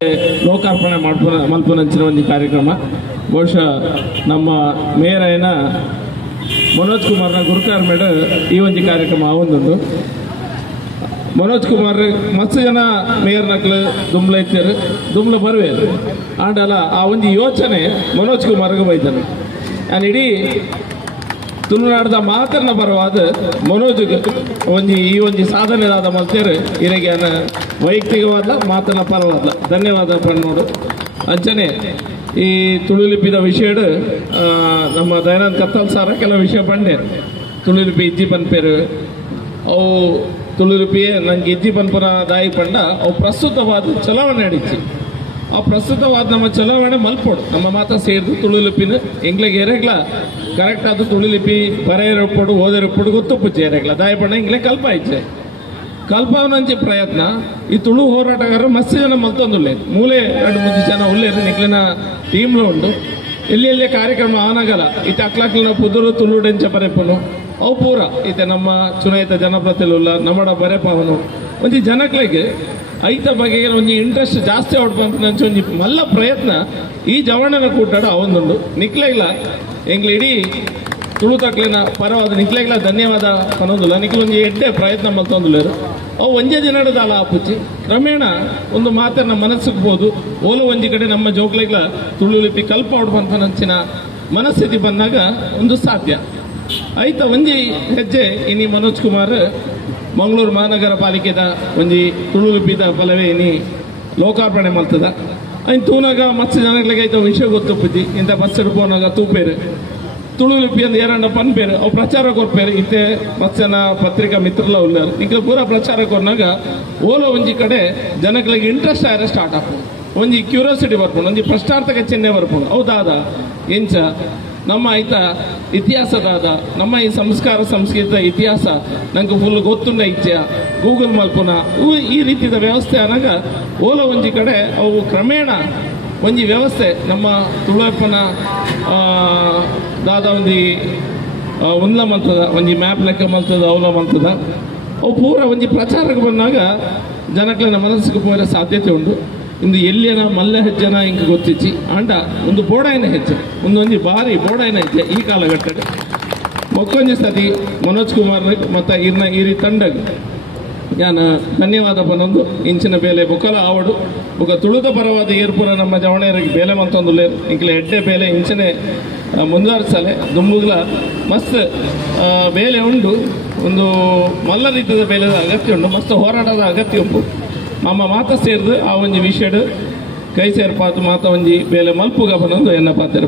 ಲೋಕಾರ್ಪಣೆ ಮಲ್ಪನಂಚಿನ ಒಂದು ಕಾರ್ಯಕ್ರಮ ಬಹುಶಃ ನಮ್ಮ ಮೇಯರ್ అయిన ಮನೋಜ್ ಕುಮಾರ್ನ ಗುರುಕಾರ ಮೇಡ ಈ ಒಂದು ಕಾರ್ಯಕ್ರಮ ಆವೊಂದುಂಡು ಮನೋಜ್ ಕುಮಾರ್ ಮಸ್ತ್ ಜನ ಮೇಯರ್ ನಕ್ಲು ದುಂಬ್ಲ ಇತ್ತಾರೆ ದುಂಬ್ಲ ಬರುವೇರು ಆಂಡಲ ಆ ಒಂದು ಯೋಚನೆ ಮನೋಜ್ ಕುಮಾರ್ಗೆ ಬೈತಾನೆ ನಾನು ಇಡೀ ತುಳುನಾಡದ ಮಾತನ್ನ ಬರವಾದ ಮನೋಜ್ಗೆ ಈ ಒಂದು ಸಾಧನೆ ಮಲ್ತೇರು ಇರಗೆ ವೈಯಕ್ತಿಕವಾದ ಮಾತನ್ನ ಪರವಾದ ಧನ್ಯವಾದ ಪಣ್ಣೋಡು ಅಂಚನೆ ಈ ತುಳುಲಿಪಿದ ವಿಷಯ ನಮ್ಮ ದಯಾನಂದ ಕತ್ತಲ್ ಸಾರ ಕೆಲವು ವಿಷಯ ಬಂಡೆ ತುಳುಲಿಪಿ ಇಜ್ಜಿ ಪನ್ಪೇರು ಅವು ತುಳುಲಿಪಿಯೇ ನಂಗೆ ಇಜ್ಜಿ ಪನ್ಪುರ ದಾಯಿ ಪಂಡ ಅವು ಪ್ರಸ್ತುತವಾದ ಚಲಾವಣೆ ನಡೀತಿ ಆ ಪ್ರಸ್ತುತವಾದ ನಮ್ಮ ಚಲಾವಣೆ ಮಲ್ಪೋಡು ನಮ್ಮ ಮಾತ ಸೇರಿದು ತುಳುಲಿಪಿನ ಎಂಗ್ಲಿಗೆ ಎರೆಗ್ಲ ಕರೆಕ್ಟ್ ಆದ ತುಳುಲಿಪಿ ಬರೆಯರಪ್ಪಡು ಓದಿರಪ್ಪಡು ಗೊತ್ತುಪ್ಪುಚ್ಚೆ ಎರೆಗ್ಲ ದಾಯಿ ಪಂಡ ಇಂಗ್ಲೆ ಕಲ್ಪ ಇಚ್ಛೆ ಕಲ್ಪವನಂಚೆ ಪ್ರಯತ್ನ ಈ ತುಳು ಹೋರಾಟಗಾರರು ಮಸ್ತ್ ಜನ ಮಲ್ತೊಂದುಲ್ಲೆ ಮೂಲೆ 2-3 ಜನ ಉಲ್ಲೇರು ನಿಕ್ಲಿನ ಟೀಮ್ಲು ಉಂಡು ಎಲ್ಲಿ ಕಾರ್ಯಕ್ರಮ ಆನಾಗಲ್ಲ ಇತ್ತೆ ಅಕ್ಲಾಕ್ಲಿನ ಪುದೂರು ತುಳು ಡೆಂಚ ಬರೆಪನು ಅವು ಪೂರ ಇತ್ತೆ ನಮ್ಮ ಚುನಾಯಿತ ಜನಪ್ರತಿನಿಧಿಲ್ಲ ನಮ್ಮಡ ಬರೆಪವನು ಒಂದು ಜನಕ್ಲಿಗೆ ಐತ ಬಗೆಗೆ ಒಂದು ಇಂಟ್ರೆಸ್ಟ್ ಜಾಸ್ತಿ ಹೊಡ್ಪಂತ ಒಂದು ಮಲ್ಲ ಪ್ರಯತ್ನ ಈ ಜವಣ್ಣನ ಕೂಟಾಡ ಅವೊಂದುಂಡು ನಿಕ್ಲೆಗ್ಲ ಎಂಗ್ಲ ಇಡೀ ತುಳು ತಕ್ಲಿನ ಪರವಾದ ನಿಕ್ಲೆಗ್ಲ ಧನ್ಯವಾದ ಅನ್ನೋದಿಲ್ಲ ನಿಕ್ಲ ಒಂದು ಎಡ್ಡೆ ಪ್ರಯತ್ನ ಮಲ್ತೊಂದುಲ್ಲೇರು ಅವು ಒಂದೇ ದಿನದ ದಾಲ ಆಪುಚ್ಚಿ ಕ್ರಮೇಣ ಒಂದು ಮಾತನ್ನ ಮನಸ್ಸಿಗ್ಬೋದು ಓಲು ಒಂಜಿ ಕಡೆ ನಮ್ಮ ಜೋಕ್ಲೆಗ್ಲ ತುಳುಲಿಪಿ ಕಲ್ಪ ಹೊಡ್ಪಂತ ನಂಚಿನ ಮನಸ್ಥಿತಿ ಬಂದಾಗ ಒಂದು ಸಾಧ್ಯ ಐತ ಒಂಜಿ ಹೆಜ್ಜೆ ಇನಿ ಮನೋಜ್ ಕುಮಾರ್ ಮಂಗಳೂರು ಮಹಾನಗರ ಪಾಲಿಕೆದ ಒಂಜಿ ತುಳುಲಿಪಿದ ಫಲವೇ ಇನಿ ಲೋಕಾರ್ಪಣೆ ಮಲ್ತದ ಐನ್ ತೂನಾಗ ಮತ್ಸ್ಯ ಜನಗಳಿಗೆ ಐತ ವಿಷಯ ಗೊತ್ತುಪ್ಪುತ್ತಿ ಇಂಥ ಬಸ್ ಹಿಡ್ಕೋನಾಗ ತೂಪೇರು ತುಳುಲಿಪಿ ಅಂದ್ ಏರಂಡ ಪನ್ಪೇರು ಅವು ಪ್ರಚಾರ ಕೊರ್ಪೇರು ಇತ್ತೆ ಮತ್ಸ್ಯನ ಪತ್ರಿಕಾ ಮಿತ್ರಲ ಉಳ್ಳಾರು ಈಗ ಪೂರ ಪ್ರಚಾರ ಕೊರ್ನಾಗ ಓಲೋ ಒಂಜಿ ಕಡೆ ಜನಗಳಿಗೆ ಇಂಟ್ರೆಸ್ಟ್ ಆಯ್ರೆ ಸ್ಟಾರ್ಟ್ ಆಗ್ಬೋದು ಒಂಜಿ ಕ್ಯೂರಿಯಾಸಿಟಿ ಬರ್ಬೋದು ಒಂಜಿ ಪ್ರಶ್ನಾರ್ಥಕ ಚಿಹ್ನೆ ಬರ್ಬೋದು ಹೌದಾದ ಎಂಚ ನಮ್ಮ ಐತ ಇತಿಹಾಸದಾದ ನಮ್ಮ ಈ ಸಂಸ್ಕಾರ ಸಂಸ್ಕೃತ ಇತಿಹಾಸ ನಂಗೆ ಫುಲ್ ಗೊತ್ತುಂಡ ಇಚ್ಛೆ ಗೂಗಲ್ ಮಲ್ಪುನ ಈ ರೀತಿಯ ವ್ಯವಸ್ಥೆ ಅನ್ನಾಗ ಓಲೋ ಒಂಜಿ ಕಡೆ ಅವು ಕ್ರಮೇಣ ಒಂಜಿ ವ್ಯವಸ್ಥೆ ನಮ್ಮ ತುಳುಪ್ಪನ ದಾದ ಒಂಜಿ ಉನ್ಲ ಮಲ್ತದ ಒಂಜಿ ಮ್ಯಾಪ್ ಲೆಕ್ಕ ಮಲ್ತದ ಅವಲ ಮಲ್ತದ ಅವು ಪೂರ ಒಂಜಿ ಪ್ರಚಾರಕ್ಕೆ ಬಂದಾಗ ಜನಕ್ಲಿನ ಮನಸ್ಸಿಗೆ ಪೋರ ಸಾಧ್ಯತೆ ಉಂಟು ಇಂದು ಎಲ್ಲಿನ ಮಲ್ಲ ಹೆಜ್ಜೆನ ಇಂಕ ಗೊತ್ತಿಚ್ಚಿ ಅಂಡ ಒಂದು ಬೋಡಾಯಿನ ಹೆಜ್ಜೆ ಒಂದೊಂದು ಭಾರಿ ಬೋಡಾಯಿನ ಹೆಜ್ಜೆ ಈ ಕಾಲಘಟ್ಟದ ಮೊಕ್ಕೊಂಜಿ ಸತಿ ಮನೋಜ್ ಕುಮಾರ್ ಮತ್ತು ಈ ತಂಡಗೆ ನಾನು ಧನ್ಯವಾದ ಬಂದೊಂದು ಇಂಚಿನ ಬೇಲೆ ಬೊಕ್ಕಲ ಆವಡು ಬೊಕ್ಕ ತುಳುದ ಪರವಾದ ಏರ್ಪುರ ನಮ್ಮ ಜವಣೆಯರಿಗೆ ಬೇಲೆ ಮಂತೊಂದು ಇಂಕ್ಲೆ ಎಡ್ಡೆ ಬೇಲೆ ಇಂಚನೆ ಮುಂದುವರಿಸಲೆ ದುಂಬುಗ್ಲ ಮಸ್ತ್ ಬೇಲೆ ಉಂಡು ಒಂದು ಮಲ್ಲ ರೀತಿಯ ಬೇಲೆದ ಅಗತ್ಯ ಉಂಟು ಮಸ್ತ್ ಹೋರಾಟದ ಅಗತ್ಯ ಉಂಟು ನಮ್ಮ ಮಾತ ಸೇರಿದು ಆ ಒಂಜಿ ವಿಷಯ ಕೈ ಸೇರ್ಪಾತು ಮಾತ ಒಂಜಿ ಬೇಲೆ ಮಲ್ಪುಗ ಬಂದೊಂದು ಎನ್ನ ಪಾತ್ರೆ